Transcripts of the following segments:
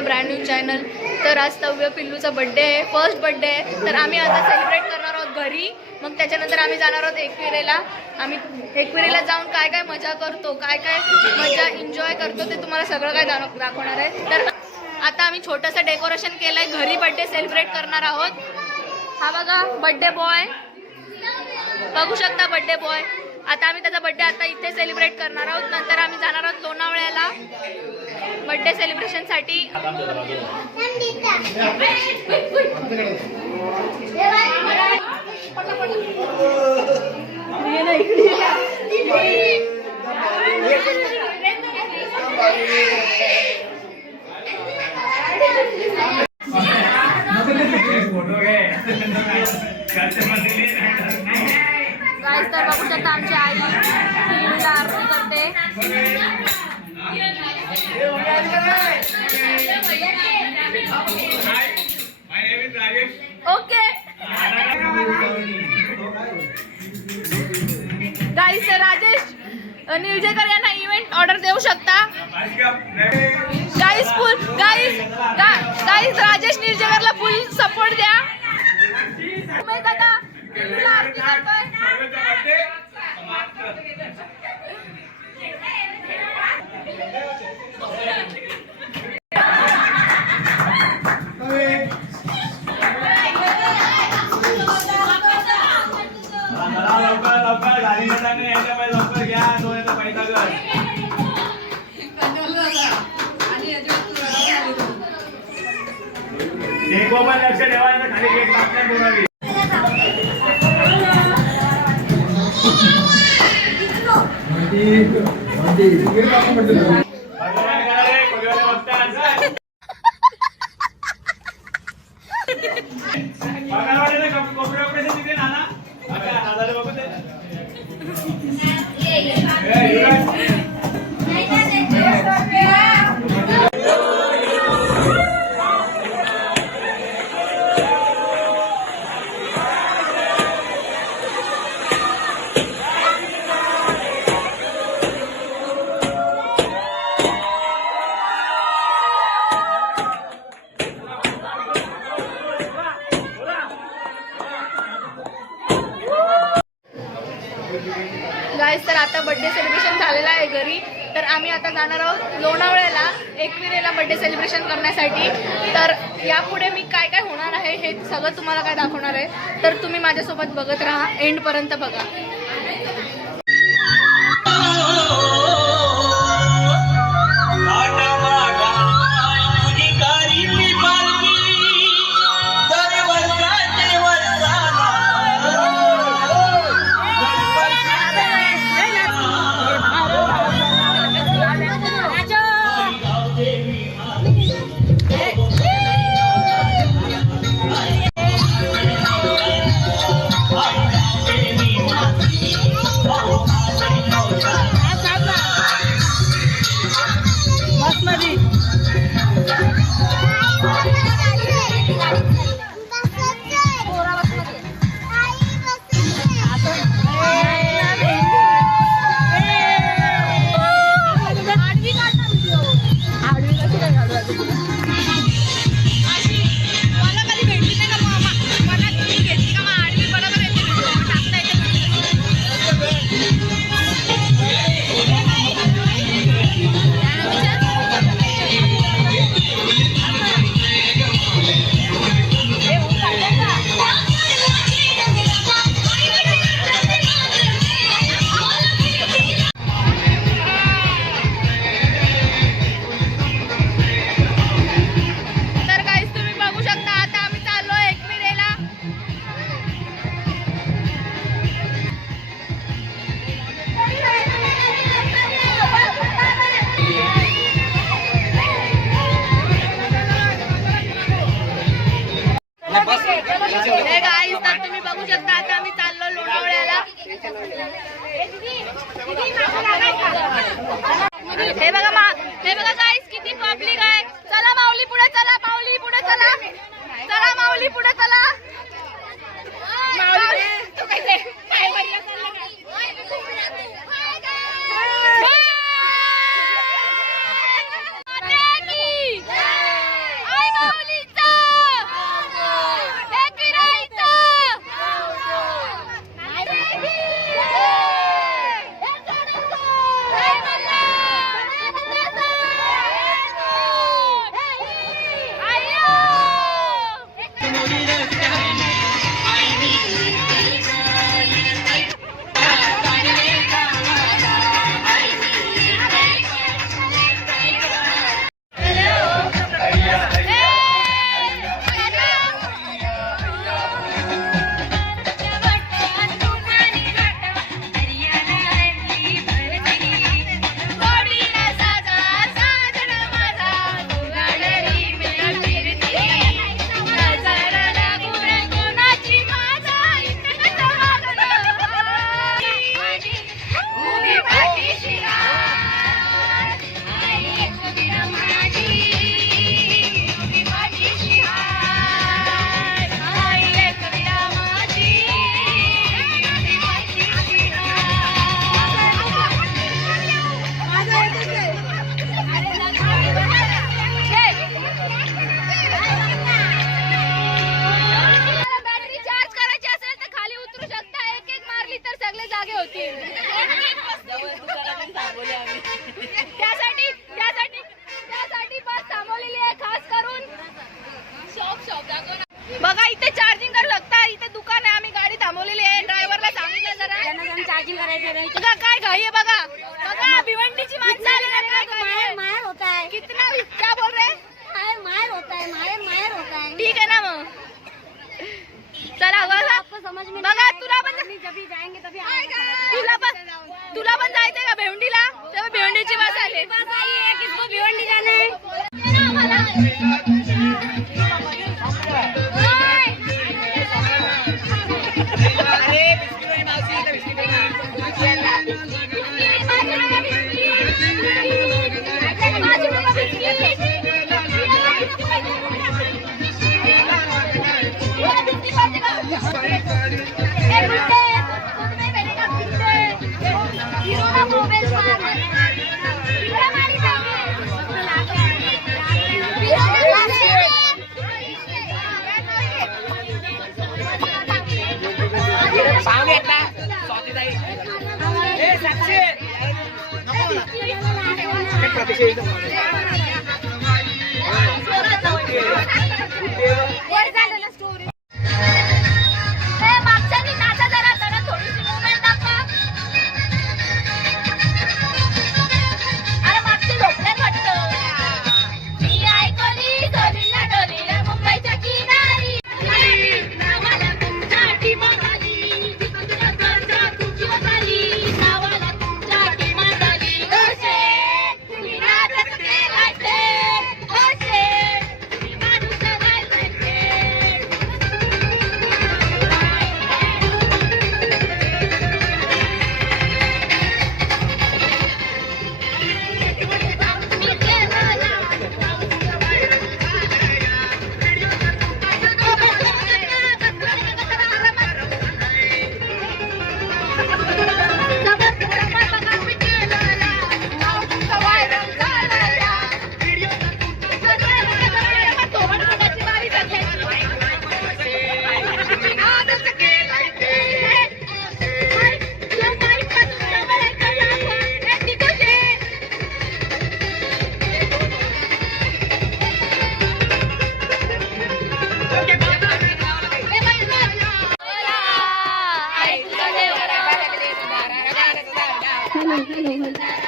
आपला brand new channel. तर आज तव्य पिल्लूचा बड्डे आहे, फर्स्ट बड्डे आहे. तर आम्ही आता सेलिब्रेट करणार आहोत घरी. मग त्याच्यानंतर आम्ही जाणार आहोत एकविरेला. आम्ही एकविरेला जाऊन काय काय मजा करतो, काय काय मजा एन्जॉय करतो ते तुम्हाला सगळं काय दाखवणार आहे. तर आता आम्ही छोटंसं डेकोरेशन केलंय, घरी बड्डे सेलिब्रेट करणार आहोत. हा बघा बड्डे बॉय, बघू शकता बड्डे बॉय. आता आम्ही त्याचा बड्डे आता इथे सेलिब्रेट करणार आहोत. नंतर आम्ही जाणार आहोत लोणावळ्याला बड्डे सेलिब्रेशन साठी. गाइस तर बघू शकता आमची आई पिल्लूला आरती करते. ओके गाइस राजेश निलजेकर यांना इव्हेंट ऑर्डर देऊ शकता. गाइस फुल गाइस राजेश निलजेकरला फुल सपोर्ट द्या. दादा पिल्लूला आरती करतोय. लक्ष ठेवायचं खाली केक कापल्या बोलावी. गाइस तर आता बर्थडे सेलिब्रेशन झालेलं आहे घरी. तर आम्ही आता जाणार आहोत लोणावळ्याला एकविरेला बर्थडे सेलिब्रेशन करण्यासाठी. तर यापुढे मी काय काय होणार आहे हे सगळं तुम्हाला काय दाखवणार आहे. तर तुम्ही माझ्यासोबत बघत राहा, एंड पर्यंत बघा. तुम्ही बघू शकता आता आम्ही चाललो लोणावळ्याला. हे बघा गाईस किती पब्लिक आहे. चला माऊली पुढे चला, माऊली पुढे चला, चला माऊली पुढे चला. बघा इथे चार्जिंग करू शकता, इथे दुकान आहे, आम्ही गाडी थांबवलेली आहे, ड्रायव्हरला सांगितलं जरा चार्जिंग करायचं बघा काय घाई आहे बघा बघा भिवंडीची माणसं आली ना, काय घाई आहे. मायर होता है, कितना क्या बोल रहे मायर होता है, मायर होता है. ठीक आहे ना मग चला बघा आपको समझ में बघा, नहीं आएगा. तुला पण- आदमी जब भी जाएंगे तभी आएगा. तुला पण जायचंय का भिवंडीला? तेव्हा भिवंडीची बस आली. बस आई है, किसको भिवंडी जाना है?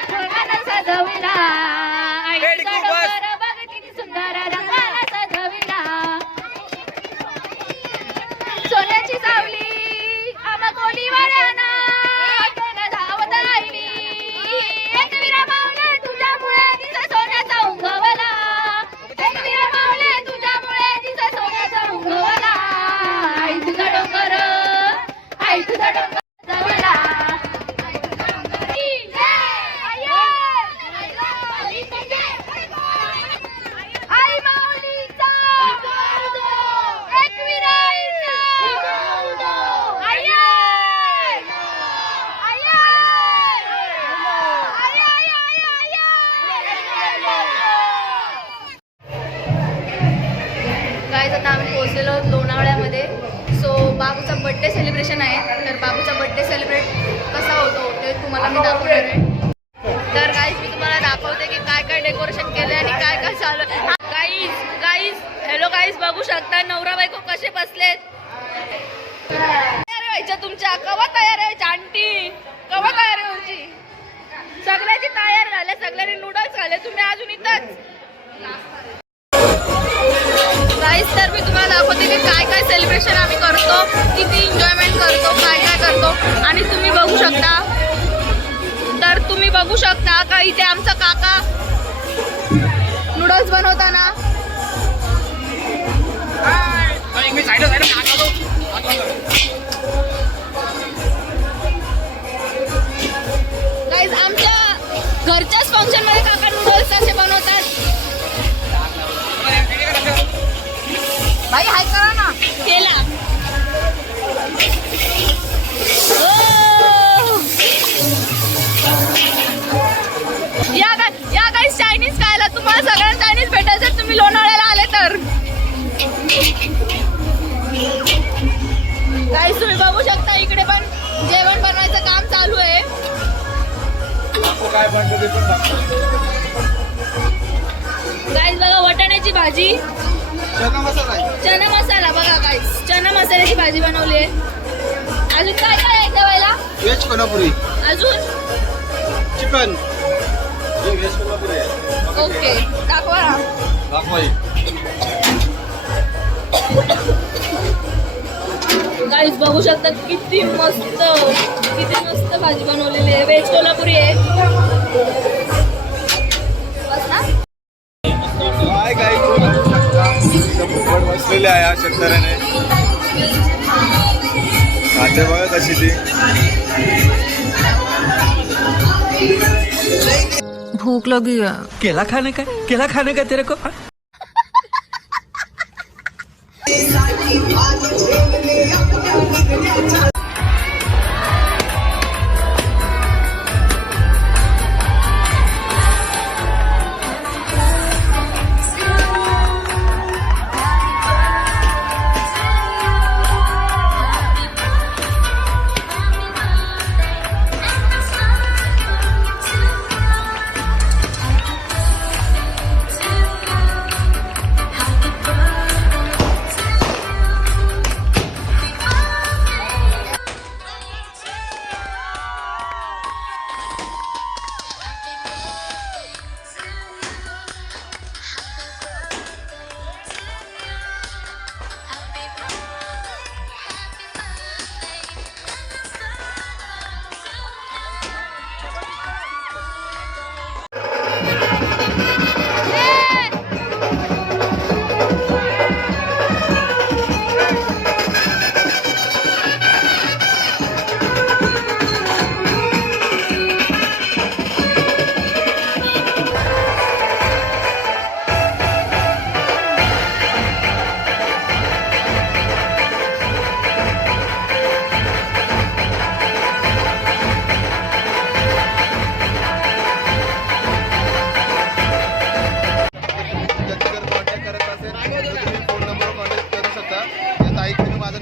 सजविला आईचा डोंगर बघ किती सुंदर रंगाला सजविला सोन्याची सावली आम्हा कोलीवाड्याना त्यानं धावत राहिली एकविरा मावले तुझ्यामुळे तिचा सोन्याचा उंगवला एकविरा मावले तुझ्यामुळे तिचा सोन्याचा उंगवला आई तुझा डोंगर आई तुझा डोंगर सजविला आई माऊलीचा एकविराईचा गाईज आता आम्ही पोहोचलेलो आहोत लोणावळ्यामध्ये. सो बाबूचा बर्थडे सेलिब्रेशन आहे, तर बाबूचा बर्थडे सेलिब्रेट कसा होतो ते तुम्हाला मी दाखवणार आहे. तर गाईज मी तुम्हाला दाखवते की काय काय डेकोरेशन केलं आणि काय काय चालू आहे. गाईज हॅलो गाईज, बघू शकता नवरा बायको कसे बसलेत. तयारी व्हायच्या तुमच्या, कवा तयार व्हायच्या आंटी, कवा तयारी व्हायची. सगळ्याची तयार झाले, सगळ्यांनी नूडल्स खाल्ले, तुम्ही अजून इथंच. गाईज तर मी तुम्हाला दाखवते की काय काय सेलिब्रेशन आम्ही करतो, किती एन्जॉयमेंट करतो, काय काय करतो. आणि तुम्ही बघू शकता, तर तुम्ही बघू शकता का इथे आमचा काका नूडल्स बनवताना. गाईज आमच्या घरच्याच फंक्शन मध्ये काका नूडल्स असे बनवतात. भाई हाय करा ना, केला. या गाईज चायनीज खायला, तुम्हाला सगळ्यांना चायनीज भेटेल जर तुम्ही लोणावळ्याला आले तर. गाईज तुम्ही बघू शकता इकडे पण जेवण बनवायचं काम चालू आहे. गाईज बघा, वाटाण्याची भाजी, चना मसाला बघा. तऱ्हेची भाजी बनवली आहे. अजून काय काय आहे जेवायला? व्हेज कोल्हापुरी, अजून चिकन. व्हेज कोल्हापुरी आहे. ओके दाखवा ना. दाखवाई. गाईस बघू शकता किती मस्त भाजी बनवलेली आहे. व्हेज कोल्हापुरी आहे. बस ना. काय गाई बघू शकता फुकट बसलेले आहे या शेतकऱ्याने. खाते बघा कशी ती. भूख लगी है। केला खाने का तेरे को.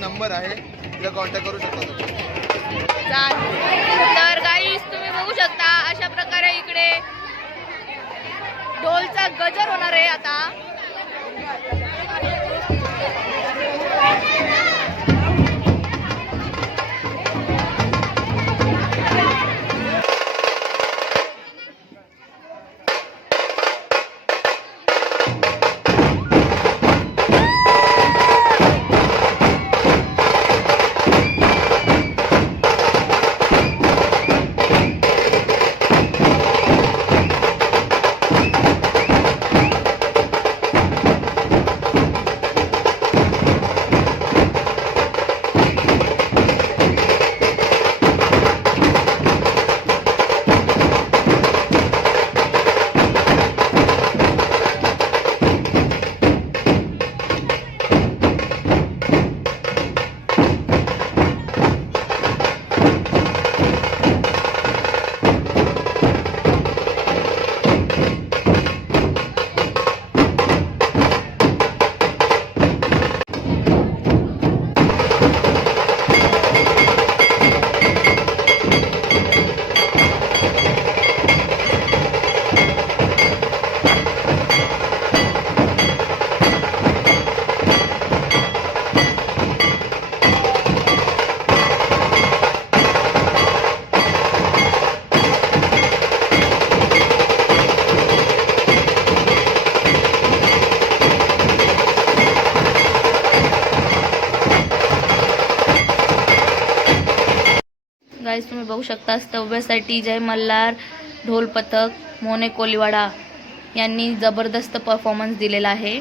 नंबर आहे, तिला कॉन्टॅक्ट करू शकता तुम्ही. तर गाईस तुम्ही बघू शकता अशा प्रकारे इकडे ढोलचा गजर होणार आहे आता. गाईस तुम्ही बघू शकता स्तव्यासाठी जय मल्हार ढोल पथक मोने कोलीवाडा यांनी जबरदस्त परफॉर्मन्स दिलेला आहे.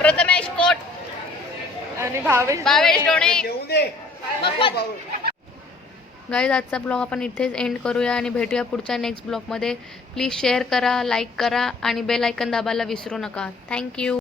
प्रथमेश कोट आणि भावेश भावेश डोणे. जेवून दे. गाईज आजचा ब्लॉग आपण इथेच एंड करूया आणि भेटूया पुढच्या नेक्स्ट ब्लॉगमध्ये. प्लीज शेअर करा, लाईक करा आणि बेल आयकन दाबायला विसरू नका. थँक्यू.